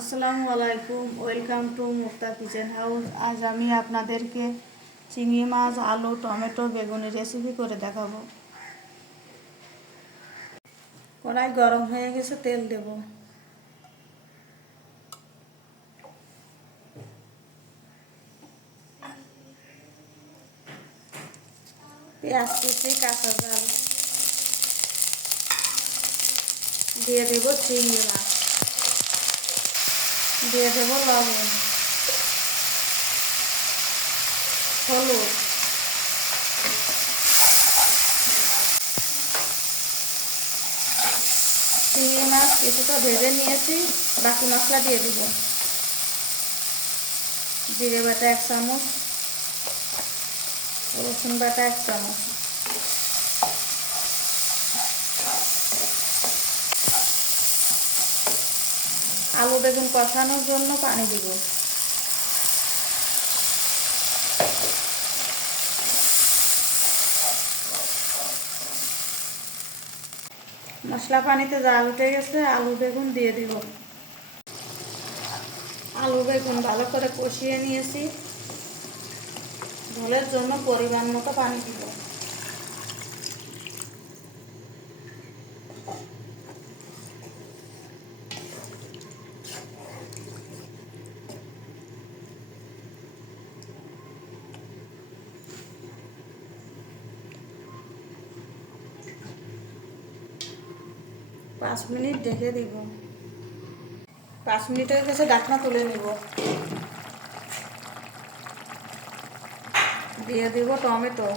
আসসালামু আলাইকুম, welcome to Mukta kitchen house. আজ আমি আপনাদেরকে চিংড়ি মাছ, আলু, টমেটো বেগুনের রেসিপি করে দেখাবো। কড়াই গরম হয়ে গেছে, তেল দেব। পেঁয়াজ কুচি, কাঁচা জাল দিয়ে দেব চিংড়ি মাছ। দিয়ে দেবো লবণ। হলুদ। চিংড়ি মাছ কিছুটা ভেজে নিয়েছি, বাকি মশলা দিয়ে দিব। জিরে বাটা এক চামচ, রসুন বাটা এক চামচ। আলু বেগুন কষানোর জন্য পানি দিব। মশলা পানিতে জাল উঠে গেছে, আলু বেগুন দিয়ে দিব। আলু বেগুন ভালো করে কষিয়ে নিয়েছি। ঝোলের জন্য পরিমাণ মতো পানি দিব। পাঁচ মিনিট ঢেকে দিব। পাঁচ মিনিটের কাছে ডাকনা তুলে নিব। দিয়ে দিব টমেটো।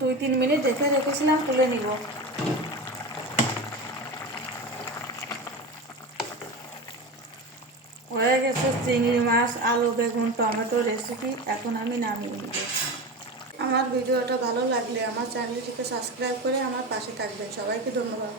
দুই তিন মিনিট ঢেকে রেখেছিলাম, তুলে নিব। হয়ে গেছে চিংড়ি মাছ, আলু, বেগুন, টমেটো রেসিপি এখন আমি নামিয়ে নিব। আমার ভিডিওটা ভালো লাগলে আমার চ্যানেলটিকে সাবস্ক্রাইব করে আমার পাশে থাকবে সবাইকে ধন্যবাদ।